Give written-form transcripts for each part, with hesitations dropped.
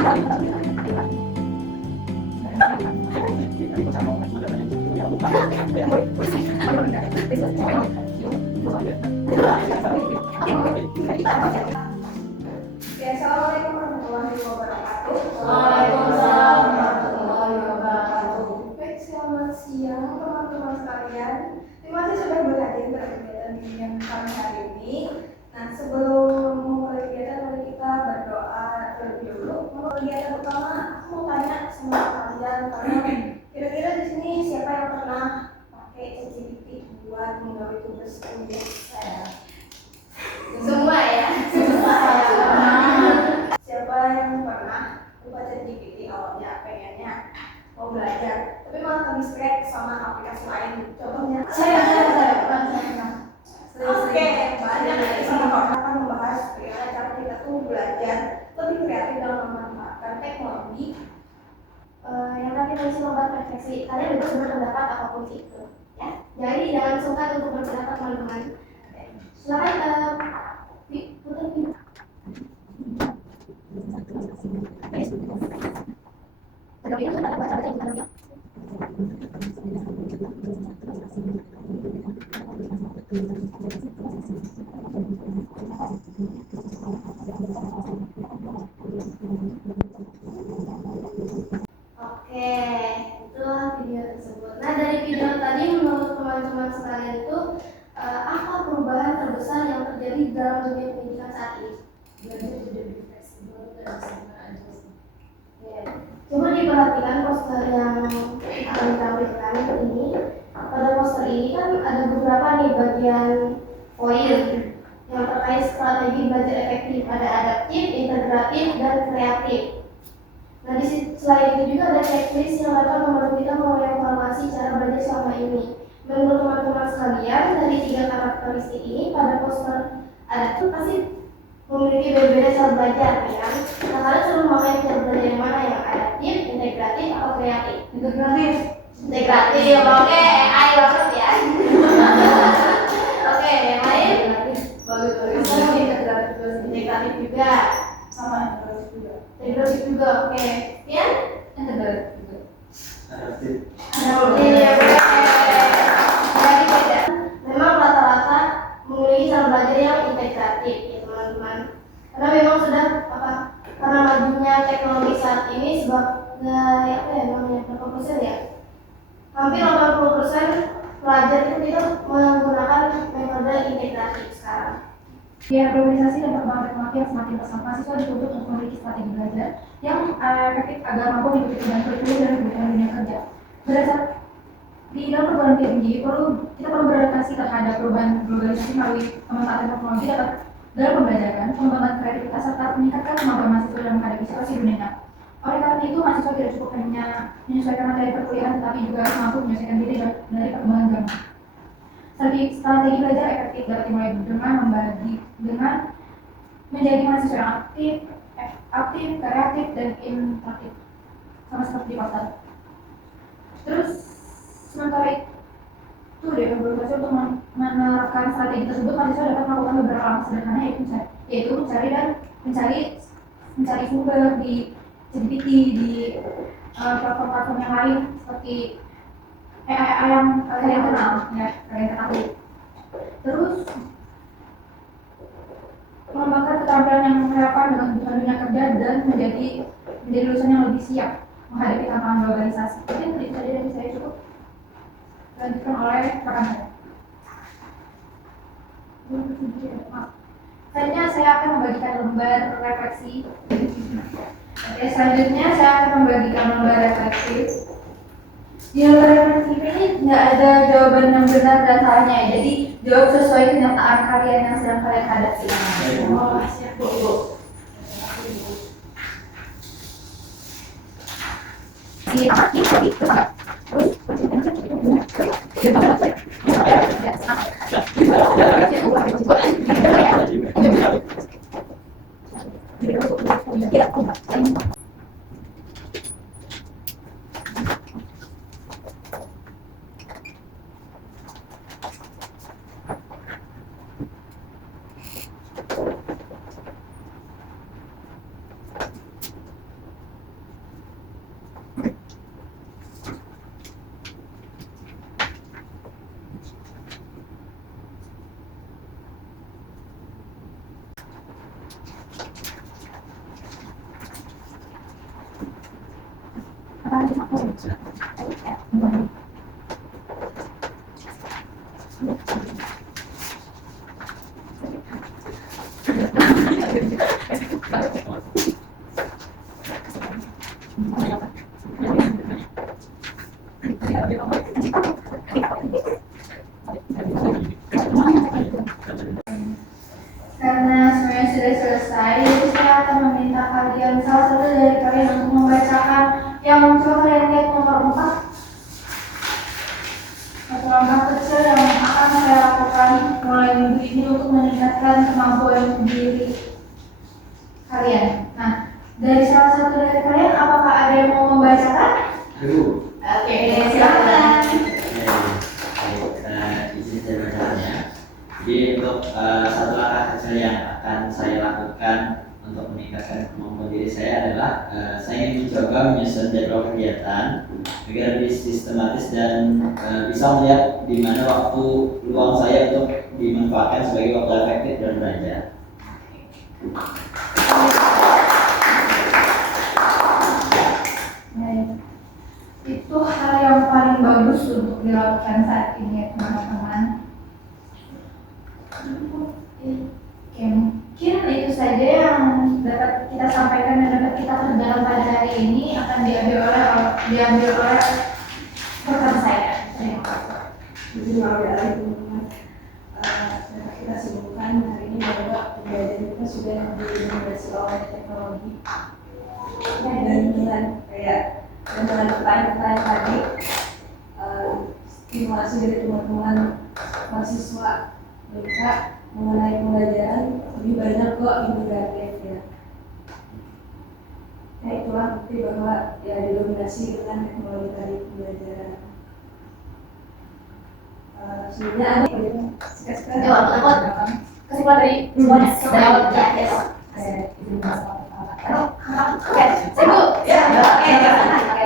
Ya, Assalamualaikum warahmatullahi wabarakatuh. Waalaikumsalam warahmatullahi wabarakatuh. Baik, selamat siang teman-teman sekalian. Terima kasih sudah berhadir dalam kegiatan bimbingan kami hari ini. Nah, sebelum memulai kegiatan, mari kita berdoa terlebih dulu. Menurut kegiatan utama, aku mau tanya sama kalian, karena kira-kira di sini siapa yang pernah pakai ChatGPT buat menggawe tugas kuliah saya? Semua ya. Siapa yang pernah buka ChatGPT awalnya pengennya mau belajar, tapi malah ke-distract sama aplikasi lain? Contohnya Saya. Oke, banyak dari sama akan membahas bagaimana cara kita tuh belajar lebih kreatif dalam memanfaatkan teknologi. Yang tadi masih membuat refleksi, kalian bebas berpendapat apapun itu, ya. Jadi jangan sungkan untuk berpendapat teman-teman. Silakan putar. Oke, itulah video tersebut. Nah, dari video tadi menurut teman-teman sekalian itu apa perubahan terbesar yang terjadi dalam dunia pendidikan saat ini? Ya. Coba diperhatikan poster yang akan ditampilkan ini. Pada poster ini kan ada beberapa nih bagian poin yang terkait strategi belajar efektif. Ada adaptif, integratif, dan kreatif. Nah, selain itu juga ada checklist yang dapat membantu kita mengevaluasi cara belajar selama ini. Menurut teman-teman sekalian, dari 3 karakteristik ini pada poster ada tuh pasti memiliki berbeda cara belajar, ya. Nah, kalian selalu memakai cara belajar yang mana, yang adaptif, integratif, atau kreatif? Integratif, oke, AI banget ya. Oke, yang lain? Bagus. Integratif juga. Sama Integratif juga, oke. Ya? integratif. Iya, jadi beda. Memang rata-rata memiliki cara belajar yang integratif, ya teman-teman. Karena memang sudah karena majunya teknologi saat ini sebabnya namanya berapa persen ya? Hampir 80% pelajar itu kita menggunakan metode integratif sekarang. Biar globalisasi dan perkembangan teknologi yang semakin pesat, mahasiswa dituntut untuk memiliki strategi belajar yang efektif agar mampu mengikuti perubahan kurikulum dan kebutuhan dunia kerja. Berdasar di dalam perguruan tinggi, kita perlu beradaptasi terhadap perubahan globalisasi melalui pemanfaatan teknologi dalam pembelajaran, pengembangan kreativitas, serta meningkatkan kemampuan mahasiswa dalam menghadapi situasi dunia nyata. Oleh karena itu, mahasiswa tidak cukup hanya menyesuaikan materi perkuliahan, tetapi juga harus mampu menyesuaikan diri dari perkembangan zaman. Strategi belajar efektif dapat dimulai dengan menjadi mahasiswa yang aktif, kreatif, dan interaktif, sama seperti di poster. Terus sementara itu globalisasi untuk menerapkan strategi tersebut, mahasiswa dapat melakukan beberapa langkah sederhana, yaitu mencari sumber di ChatGPT, di platform-platform yang lain seperti yang kalian ketahui. Terus mengembangkan keterampilan yang relevan dengan kebutuhan dunia kerja dan menjadi lulusan yang lebih siap menghadapi tantangan globalisasi. Mungkin itu saja dari saya, cukup. Dilanjutkan oleh rekan saya. Selanjutnya saya akan membagikan lembar refleksi. Oke, selanjutnya saya akan membagikan lembar refleksi. Di lembar refleksi ini tidak ada jawaban yang benar dan salahnya, jadi jawab sesuai kenyataan kalian yang sedang kalian hadapi. Oh, siap Bu. Karena semuanya sudah selesai, jadi saya akan meminta kalian salah satu dari kalian untuk membacakan yang coba kalian lihat nomor 4. Satu langkah kecil yang akan saya lakukan mulai minggu ini untuk meningkatkan kemampuan diri kalian. Nah, dari salah satu dari kalian, apakah ada yang mau membacakan? Oke, silakan. Izin saya bacaannya. Jadi untuk satu langkah kecil yang akan saya lakukan untuk meningkatkan kemampuan diri saya adalah saya ingin mencoba menyusun jadwal kegiatan agar lebih sistematis dan bisa melihat di mana waktu luang saya untuk dimanfaatkan sebagai waktu efektif dan belajar. Baik. Itu hal yang paling bagus untuk dilakukan saat ini ya teman-teman. Oke, mungkin itu saja yang dapat kita sampaikan dan dapat kita kerjakan pada hari ini, akan diambil oleh rekan saya. Terima kasih. Jadi mau ya teman-teman, dapat kita simpulkan hari ini bahwa pembelajaran kita sudah didominasi oleh teknologi. Dan dengan pertanyaan-pertanyaan tadi, stimulasi dari teman-teman mahasiswa mereka mengenai pembelajaran lebih banyak ke integratif ya. Nah itulah bukti bahwa ya didominasi dengan teknologi tadi pembelajaran. Sebenarnya ada sekarang Kesimpulan dari semuanya dari awal ya. Oke, sibuk. Ya, oke.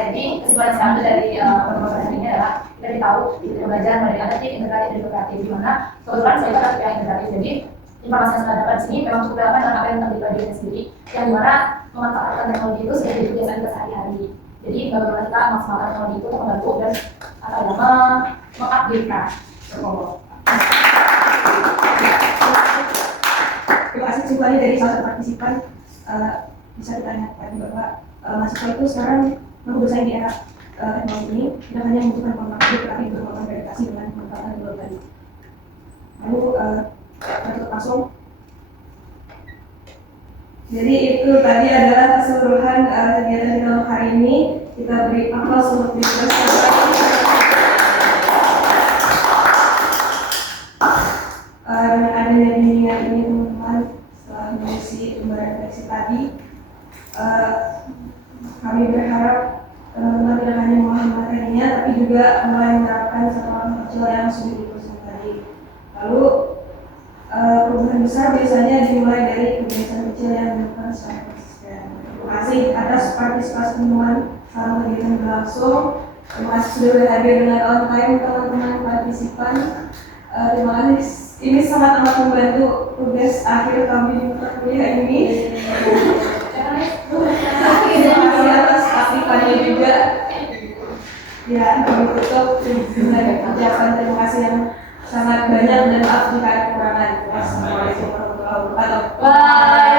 Jadi kesimpulan sekarang dari pertemuan ini adalah kita tahu belajar mengenai integratif dan kooperatif, di mana kebetulan saya juga yang integratif. Jadi informasi yang saya dapat di sini memang cukup relevan dengan apa yang telah dipelajari sendiri, yang dimana memanfaatkan teknologi itu sudah jadi kebiasaan kita sehari-hari. Jadi bagaimana kita memaksimalkan teknologi itu untuk membantu dan mengupdate-kan. terima kasih kesimpulannya dari salah satu partisipan. Bisa ditanya tadi bahwa mahasiswa itu sekarang mampu bersaing di era teknologi ini tidak hanya membutuhkan pengetahuan tapi juga membutuhkan verifikasi dengan pengetahuan yang baru tadi. Lalu untuk langsung. Jadi itu tadi adalah keseluruhan kegiatan kita untuk hari ini. Kita beri aplaus untuk diri kita. Dengan adanya bimbingan ini teman-teman, setelah mengisi lembaran refleksi tadi, kami berharap teman-teman tidak hanya memahami materinya, tapi juga mulai menerapkan satu langkah kecil yang sudah dituliskan tadi. Lalu perubahan besar biasanya dimulai dari kebiasaan kecil yang dilakukan secara konsisten. Terima kasih atas partisipasi teman-teman selama kegiatan berlangsung. Terima kasih sudah hadir dengan on time teman-teman partisipan. Terima kasih. Ini sangat amat membantu tugas akhir kami di mata kuliah ini. Terima kasih atas aktifannya juga. Ya, kami tutup dengan ucapan terima kasih yang sangat banyak dan maaf jika ada kekurangan. Assalamualaikum warahmatullahi wabarakatuh. Bye.